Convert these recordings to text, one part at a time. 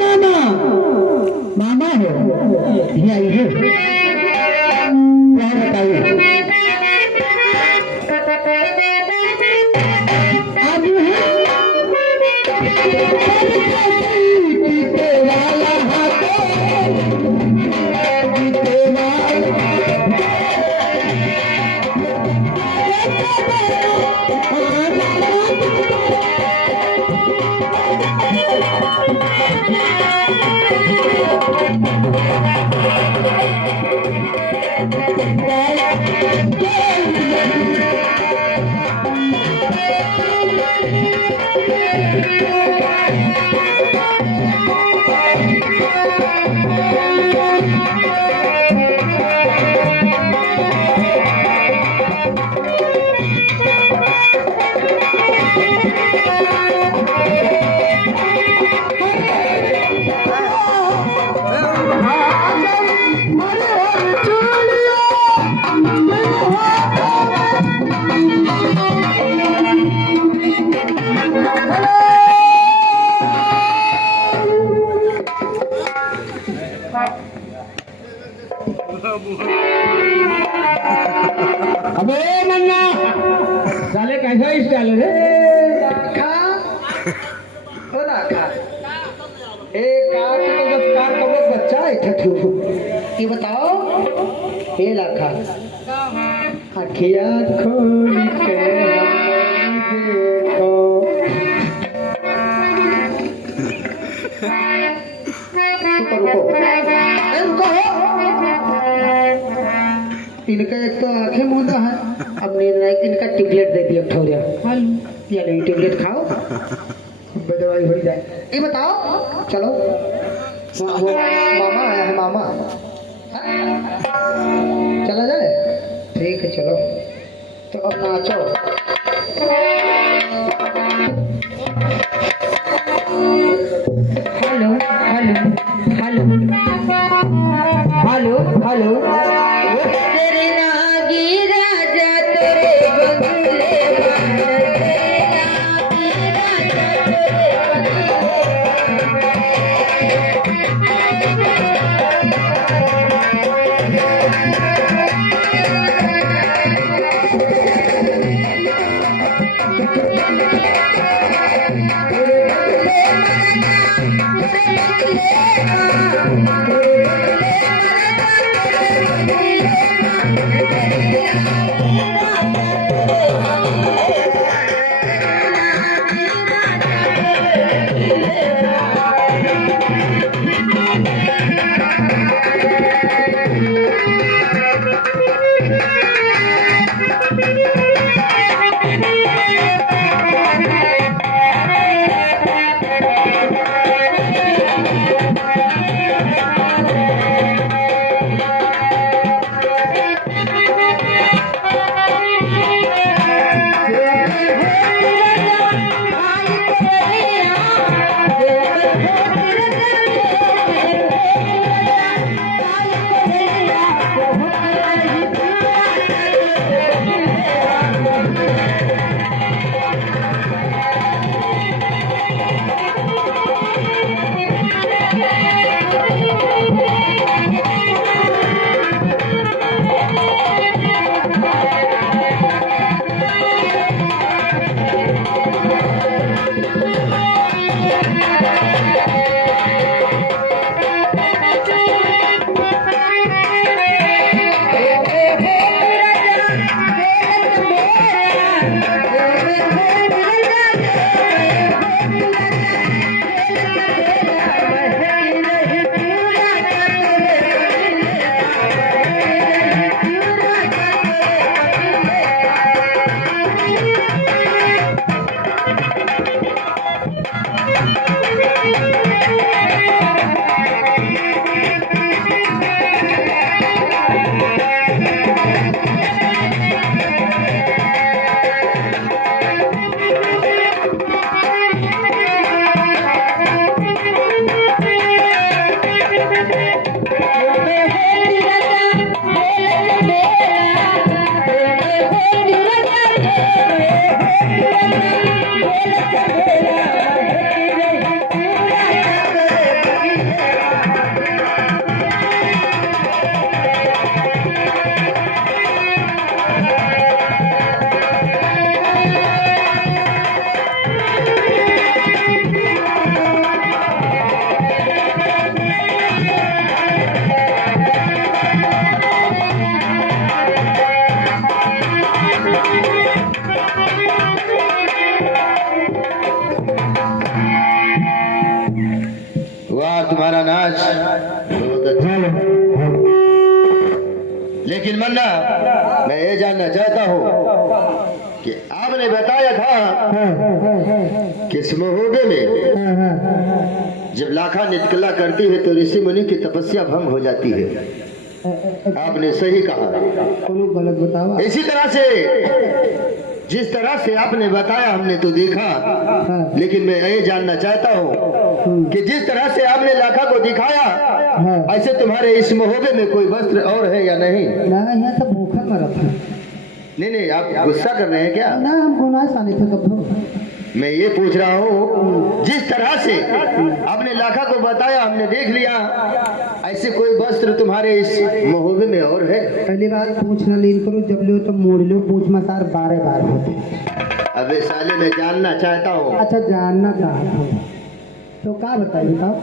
मामा मामा हो ये आई है क्या बताइए आज अबे नन्ना साले कैसा स्टाइल है खा हो ना खा ए कार तो जब कार का वो बच्चा है ठठू ये बताओ ये लाखा अखियाँ खोल के देखो रुको रुको इनका एक तो आंखें मूंदा है अब नींद नहीं कि इनका टिबलेट दे दिया ठोरिया या नहीं टिबलेट खाओ दवाई हो जाए ये बताओ चलो वो मामा आया है मामा चला जाए ठीक है चलो तो अब नाचो hello hello hello hello hello तेरे नागी राजा तेरे बंगले वाला तेरे नागी राजा तेरे बंगले तुम्हारा नाच बहुत अच्छा है। लेकिन मन्ना, मैं ये जानना चाहता हूँ कि आपने बताया था कि इस महोबे में जब लाखा निकला करती है तो ऋषि मुनि की तपस्या भंग हो जाती है। आपने सही कहा। गलत बतावा। इसी तरह से जिस तरह से आपने बताया हमने तो देखा, लेकिन मैं ये जानना चाहता हूँ कि जिस तरह से आपने लाखा को दिखाया ऐसे तुम्हारे इस महोबे में कोई वस्त्र और है या नहीं? ना, यहाँ सब भूखा मरत है। नहीं, आप गुस्सा कर रहे हैं क्या? ना, हम गुनाह सानी थे कब। मैं ये पूछ रहा हूँ, जिस तरह से आपने लाखा को बताया हमने देख लिया, ऐसे कोई वस्त्र तुम्हारे इस महोबे में और है? पहली बात पूछना लीन करो, जब लो तो मोड़ लो, पूछ मसार बारे बार होते। अबे साले, मैं जानना चाहता हूँ। अच्छा, जानना चाहता हूँ तो क्या बताइए बताओ।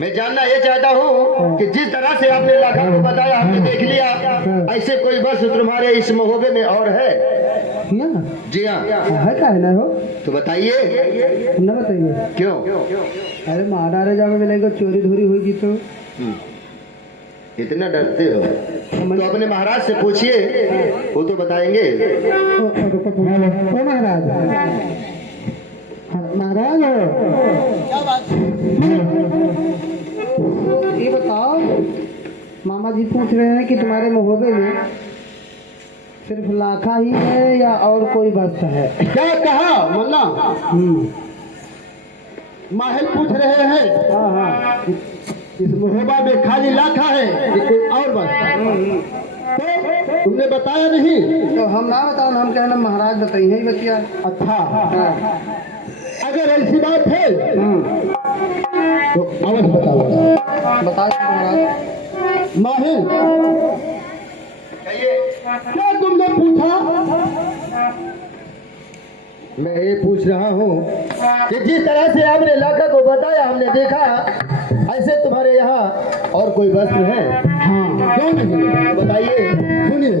मैं जानना ये चाहता हूँ कि जिस तरह से आपने लाखा को बताया हमने देख लिया, ऐसे कोई वस्त्र तुम्हारे इस महोबे में और है? ना, जी हाँ। है क्या है ना हो तो बताइए। ना, बताइए क्यों? अरे महाराजा जाओ मिलेगा, चोरी धोरी होगी तो। इतना डरते हो तो अपने महाराज से पूछिए, वो तो बताएंगे। ओ महाराज, महाराज ये बताओ, मामा जी पूछ रहे हैं कि तुम्हारे महोबे में सिर्फ लाखा ही है या और कोई वस्त्र है? क्या कहा मुन्ना? माहिल पूछ रहे हैं। हाँ हाँ, इस महोबा में खाली लाखा है कि कोई और बात? तो तुमने बताया नहीं? तो हम ना बताओ, हम कहना महाराज बताइए ही बतिया। अच्छा, हाँ। अगर ऐसी बात है तो अवश्य बताओ। बताइए महाराज। माहिल, क्या तुमने पूछा? मैं ये पूछ रहा हूँ कि जिस तरह से आपने लाखा को बताया हमने देखा, ऐसे तुम्हारे यहाँ और कोई वस्त्र है? हाँ, क्यों नहीं? बताइए। सुनिए।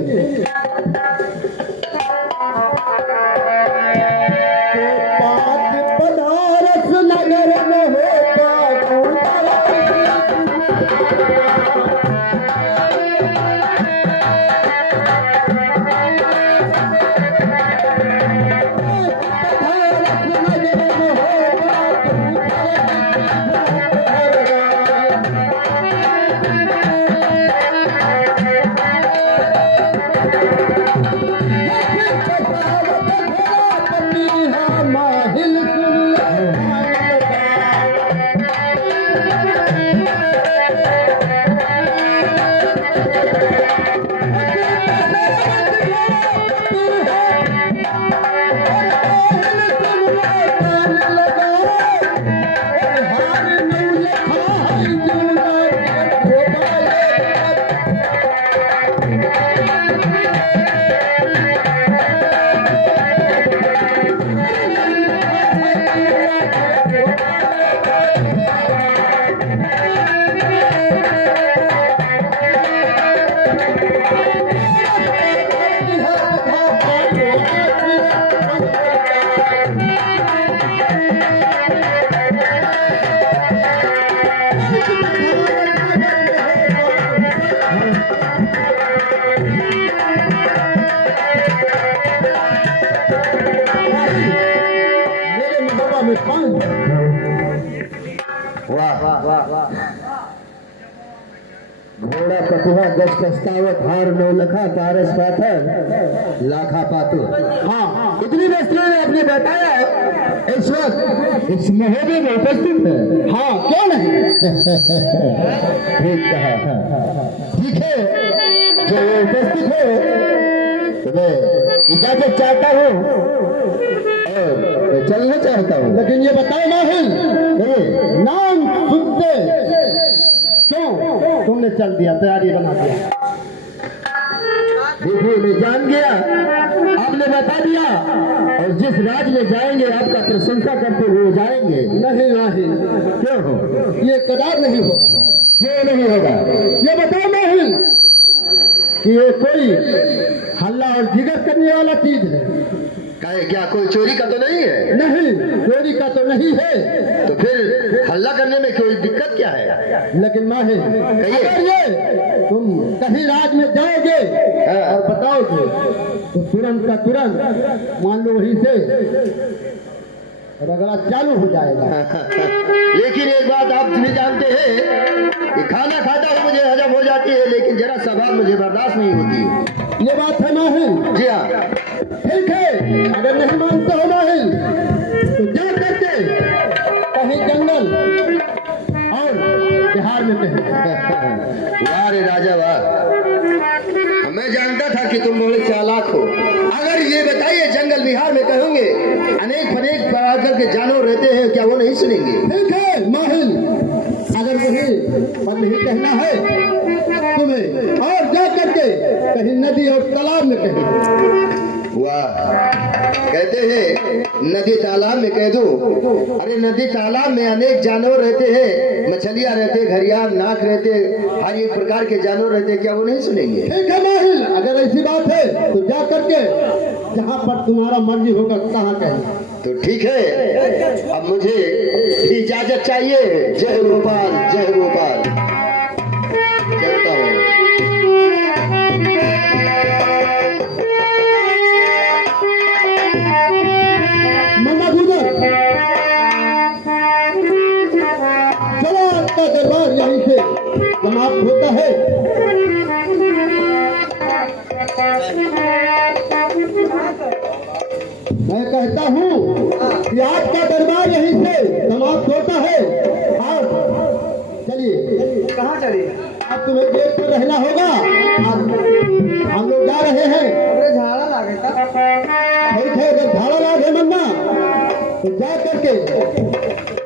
पदारस नगर में होता घोड़ा कपुआ गज कस्तावत हार नौ लखा पारस पाथर लाखा पातु। हाँ, इतनी वस्तुएं आपने बताया इस वक्त इस महोबे में उपस्थित है। हाँ, क्यों नहीं? ठीक कहा। ठीक है, जो ये उपस्थित है तो मैं इजाजत चाहता हूँ और मैं चलना चाहता हूँ। लेकिन ये बताओ माहिल, नाम सुनते क्यों तुमने चल दिया, तैयारी बना दिया? देखिए, मैं जान गया, आपने बता दिया, और जिस राज में जाएंगे आपका प्रशंसा करते हुए जाएंगे। नहीं माहिल, क्यों हो? ये कदार नहीं होगा। क्यों नहीं होगा? ये बताओ माहिल कि ये कोई हल्ला और जिगर करने वाला चीज है? क्या कोई चोरी का तो नहीं है? नहीं, चोरी का तो नहीं है। तो तो फिर हल्ला करने में कोई दिक्कत क्या है? लेकिन माहिर, कहिए। अगर ये तुम कहीं राज में जाओगे हाँ। और बताओगे तो तुरंत का तुरंत मान लो वहीं से रगड़ा चालू हो जाएगा। लेकिन एक बात आप भी जानते हैं कि खाना खाता हूँ मुझे हजम हो जाती है, लेकिन जरा सा बात मुझे बर्दाश्त नहीं होती है। ये बात है माहिर। जी हाँ। ठीक है, अगर नहीं मानते हो माहिर तो जा करके कहीं जंगल और बिहार में कहीं। वाह रे राजा वाह, मैं जानता था कि तुम बड़े चालाक हो। अगर ये बताइए जंगल बिहार में कहोगे अनेक फनेक प्रकार के जानवर रहते हैं, क्या वो नहीं सुनेंगे? ठीक है माहिर, अगर वही पर नहीं कहना है तुम्हें और जा करके कहीं नदी और तालाब में कहीं। वाह, कहते हैं नदी तालाब में कह दो। अरे नदी तालाब में अनेक जानवर रहते हैं, मछलियां रहते, घड़ियाल, नाक रहते, हर एक प्रकार के जानवर रहते, क्या वो नहीं सुनेंगे? ठीक है माहिर, अगर ऐसी बात है तो जा करके जहाँ पर तुम्हारा मर्जी होगा कहाँ कहीं। तो ठीक है, अब मुझे इजाजत चाहिए। जय गोपाल, जय गोपाल। चलता हूँ। मन्ना गुजर, चलो आपका दरबार यहीं से समाप्त होता है। मैं कहता हूँ कि आपका दरबार यहीं से समाप्त होता है। आप चलिए। कहाँ चले? अब तुम्हें गेट पर रहना होगा। हम लोग जा रहे हैं। अरे झाड़ा लागे था। ठीक है, अगर भाड़ा लागे मन्ना तो जा करके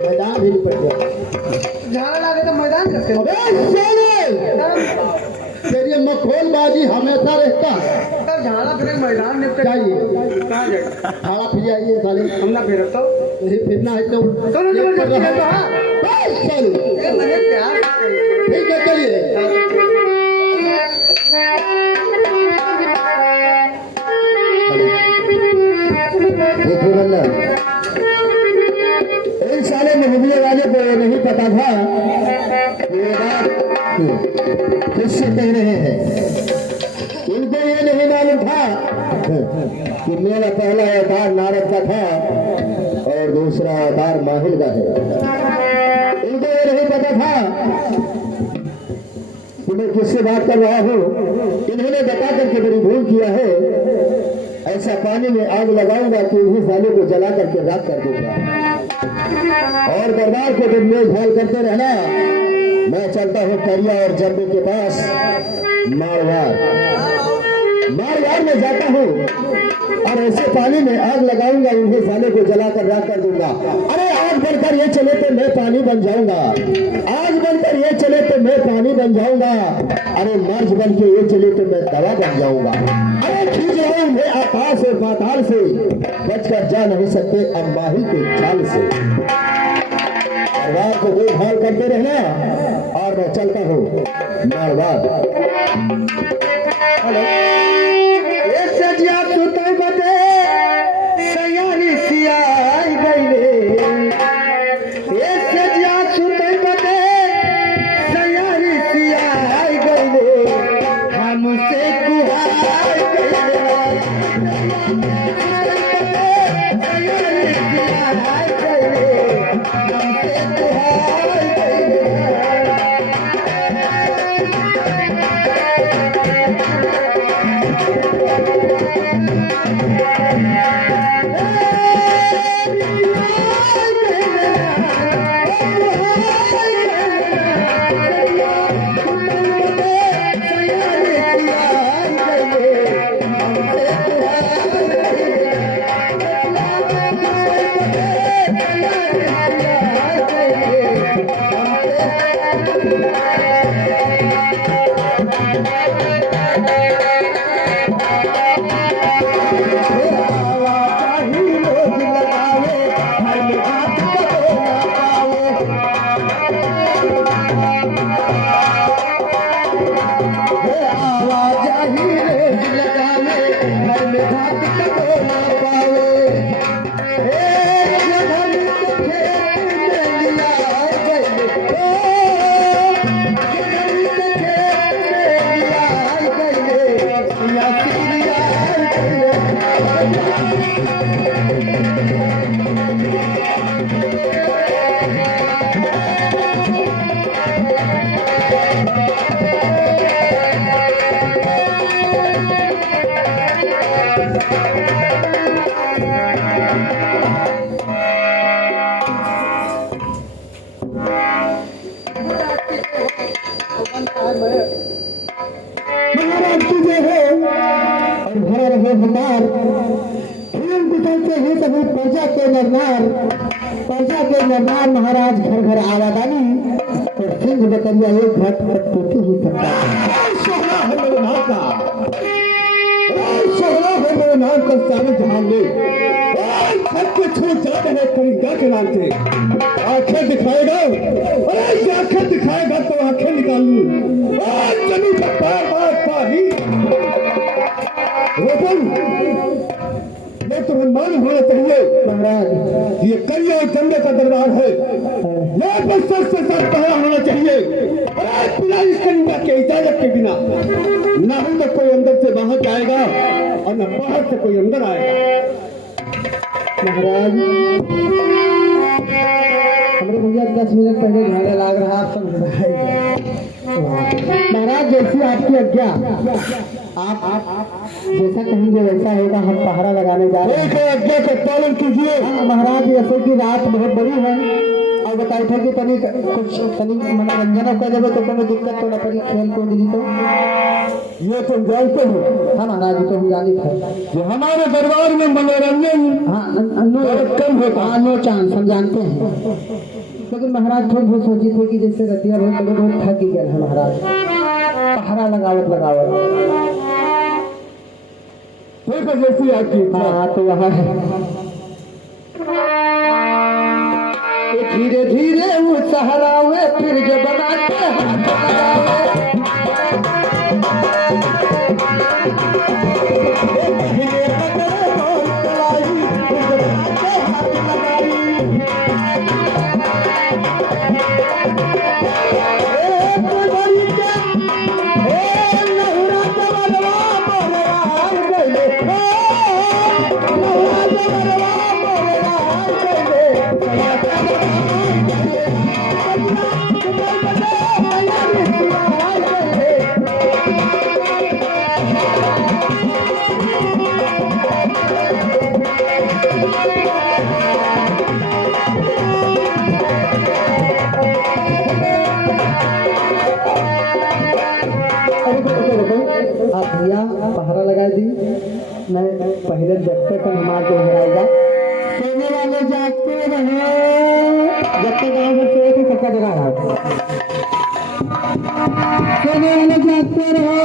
मैदान भी निपट जाए। झाड़ा लागे तो मैदान करते हो। अबे सोने, तेरी मखौलबाजी हमेशा रहता है। तब झाड़ा फिर मैदान निपटे चाहिए कहाँ जाएगा? भाड़ा फिर जाइए साले। हम ना फिर तो नहीं फिरना है तो दोनों जबरदस्ती है तो हाँ। बस चलो। ये मैंने प्यार से करी। ठीक है चलिए। देखो बल्ला, इन साले मोहब्बत वाले को ये नहीं पता था कि ये बात किससे कह रहे हैं। इनको ये नहीं मालूम था कि मेरा पहला अवतार नारद का था और दूसरा अवतार माहिर का है। इनको ये नहीं पता था कि मैं किससे बात कर रहा हूँ। इन्होंने बता करके बड़ी भूल किया है। ऐसा पानी में आग लगाऊंगा कि उन्हीं सालों को जला करके राख कर दूंगा और दरबार को जब मेल भाल करते रहना। मैं चलता हूँ करिया और जम्बे के पास मारवाड़ में जाता हूँ और ऐसे पानी में आग लगाऊंगा, उन्हीं सालों को जलाकर राख कर दूंगा। अरे आग बनकर ये चले तो मैं पानी बन जाऊंगा, आग बनकर ये चले तो मैं पानी बन जाऊंगा, अरे मर्ज बन के ये चले तो मैं दवा बन जाऊंगा। अरे खींच रहा हूं मैं आकाश और पाताल से, बचकर जा नहीं सकते अम्बाही के जाल से। मारवाड़ को देखभाल करते रहना और मैं चलता हूँ मारवाड़। ये सजिया सुतई बदे सयानी सियाई गईले। ये सजिया सुतई बदे सयानी सियाई गईले। हमसे कुहाई गईले। सयानी सियाई गईले। हमसे कुहाई गईले। महाराज की जय हो और भरा रहे भंडार। प्रेम बिताते हैं सभी प्रजा के नरनार, प्रजा के नरनार महाराज घर घर आवादानी और सिंह बकरिया एक घट घट टूटी हुई सरकार। सोहरा है मेरे नाम का, सोहरा है मेरे नाम का सारे जहां में। सबके छू जाते हैं करिंगा के नाम से। आंखें दिखाएगा, अरे ये आंखें दिखाएगा तो आंखें निकाल लूं। जमीन पर पैर मार पानी रोशन, ये तो सम्मान होना चाहिए महाराज। ये करिए और चंदे का दरबार है, यहाँ पर सच से सच पहरा होना चाहिए। अरे बिना इस करिंगा के इजाजत के बिना ना ही तो कोई अंदर से बाहर जाएगा और न बाहर से कोई अंदर आएगा। महाराज हमारे भैया 10 मिनट पहले झाड़ा लाग रहा, आप सब महाराज जैसी आपकी आज्ञा, आप जैसा कहेंगे वैसा होगा। हम पहरा लगाने जा रहे हैं, आज्ञा का पालन कीजिए। महाराज जैसे कि रात बहुत बड़ी है और बताए थे कि तनिक मनोरंजन कर देवे तो कोई दिक्कत थोड़ा पड़ी खेल कूद दी तो ये तुम जानते हो। हाँ महाराज तो हम जानी थे जो हमारे दरबार में मनोरंजन कम होता, नो चांस हम जानते हैं। लेकिन महाराज थोड़ी बहुत सोची थे कि जैसे रतिया बहुत बड़े बहुत थक गए हैं महाराज, पहरा लगावत ठीक है जैसी आपकी। हाँ तो वहाँ है धीरे धीरे वो सहरावे फिर जो बनाते हाथ लगावे। धीरे पकड़े और चलाई फिर जो बनाते हाथ लगाई। आप भैया पहरा लगा दी, मैं पहले जगते पर नमाज दोहराएगा। सोने वाले जागते रहे, जगते गाँव में सोए थे सबका जगह रहा। सोने वाले जागते रहे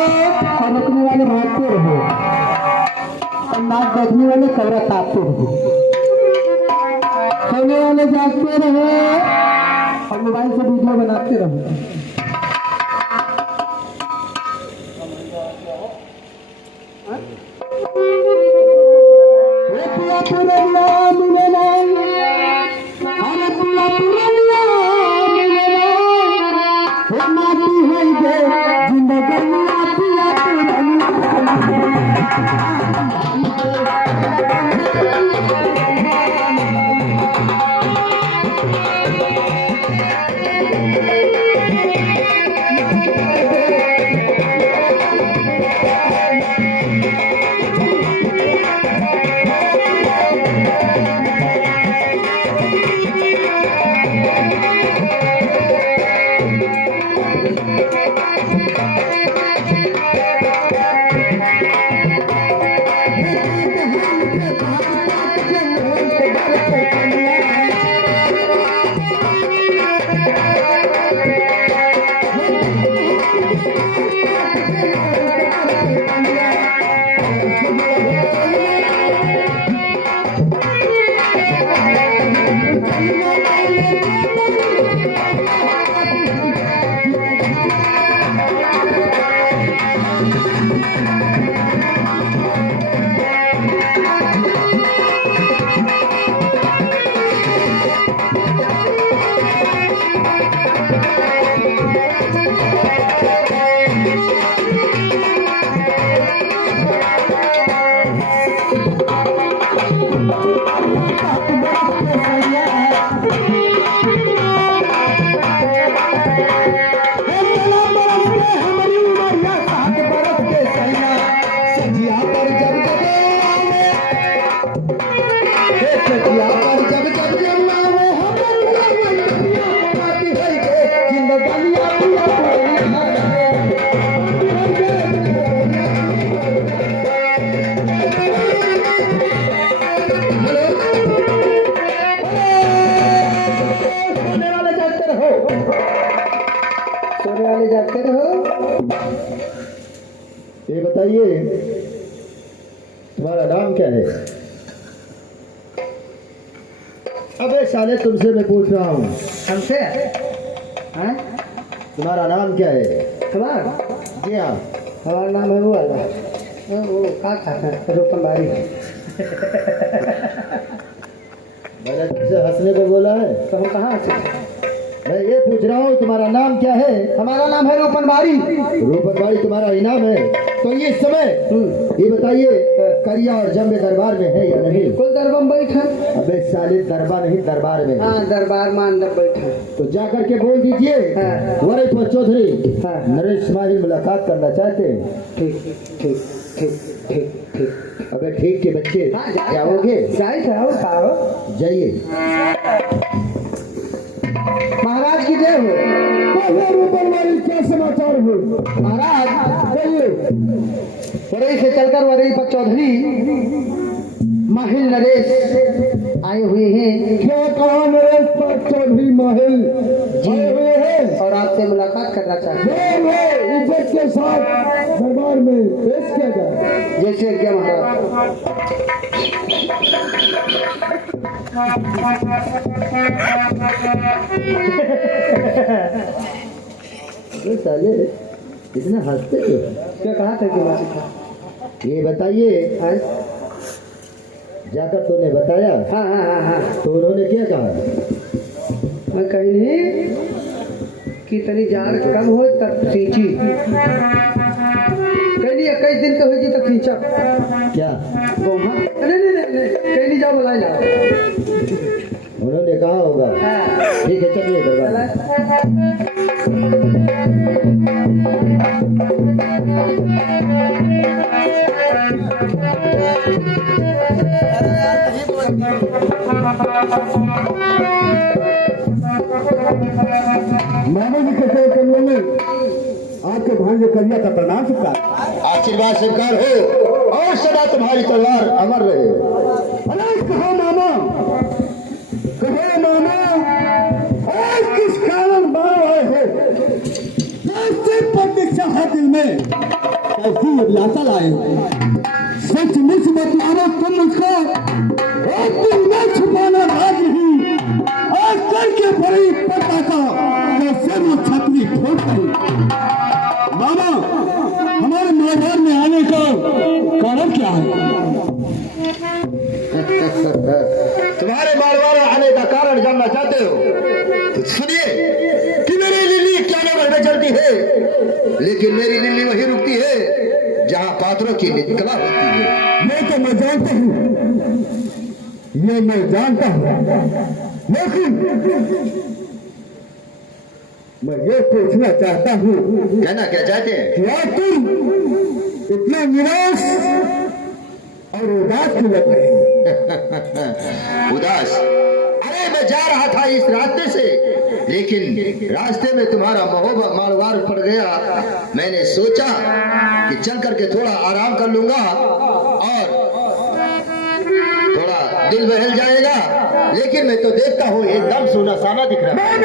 और रुकने वाले भागते रहे और नाच देखने वाले कमरा तापते रहे। सोने वाले जागते रहे और मोबाइल से वीडियो बनाते रहे। बताइए तुम्हारा नाम क्या है? अबे साले तुमसे मैं पूछ रहा हूँ, हमसे हैं? तुम्हारा नाम क्या है? हमारा जी हाँ। हमारा नाम है वो वाला, वो का खाता है रूपनबाड़ी। मैंने तुमसे हंसने को बोला है? तो हम कहाँ से? मैं ये पूछ रहा हूँ तुम्हारा नाम क्या है? हमारा नाम है रूपनबाड़ी। रूपनबाड़ी तुम्हारा इनाम है। तो ये समय ये बताइए करिया और जम्बे दरबार में है या नहीं? कुल दरबार में बैठा। अबे साले दरबार नहीं दरबार में। हाँ दरबार में अंदर बैठा। तो जा करके बोल दीजिए हाँ। वरीपुर चौधरी हाँ। नरेश माही मुलाकात करना चाहते हैं। ठीक ठीक ठीक ठीक ठीक। अबे ठीक के बच्चे हाँ, क्या होगे? जाओ खाओ। जाइए। महाराज की जय हो। रूपनबाड़ी क्या समाचार हो? महाराज कहिए। वरई से चलकर वरई पर चौधरी माहिल नरेश आए हुए हैं। क्या कहा नरेश पर चौधरी माहिल आए हुए हैं और आपसे मुलाकात करना चाहते हैं। बोलो, इज्जत के साथ दरबार में पेश किया जाए। जैसे आज्ञा महाराज। अबे साले इतना हंसते क्यों? क्या कहा था कि ये बताइए हाँ जाकर तूने बताया हाँ हाँ हाँ हाँ। तो उन्होंने क्या कहा? मैं कही कि तनी जार कम हो तब खींची। कहीं 21 दिन का हुई तब खींचा। क्या नहीं कहीं जाओ बुला ला। उन्होंने कहा होगा? ठीक है चलिए दरबार में। मामा जी के सेवा करने में आपके भांजे कन्या का प्रणाम स्वीकार। आशीर्वाद स्वीकार हो और सदा तुम्हारी तलवार अमर रहे। अरे कहो मामा, कहो मामा, आज किस कारण बाहर आए हो? कैसे प्रतीक्षा है दिल में, कैसी अभिलाषा लाए हो? सचमुच बतलाओ तुम मुझको, एक दिन में छुपाना राज नहीं। आज करके बड़ी पता का कैसे वो छतरी ठोक गई। मामा, हमारे मैदान में आने का कारण क्या है? तुम्हारे बार बार आने का कारण जानना चाहते हो तो सुनिए कि मेरी लिल्ली क्या में चलती है, लेकिन मेरी लिल्ली वही रुकती है जहाँ पात्रों की निकला होती है। मैं तो मैं जानता हूँ, ये मैं जानता हूँ, लेकिन मैं ये पूछना चाहता हूँ, कहना क्या चाहते हैं? क्या तुम इतना निराश और उदास क्यों लग रहे हो? उदास? अरे मैं जा रहा था इस रास्ते से, लेकिन रास्ते में तुम्हारा मारवार पड़ गया। मैंने सोचा कि चल करके थोड़ा आराम कर लूंगा और थोड़ा दिल बहल जाएगा, लेकिन मैं तो देखता हूँ एकदम सुना साना दिख रहा है।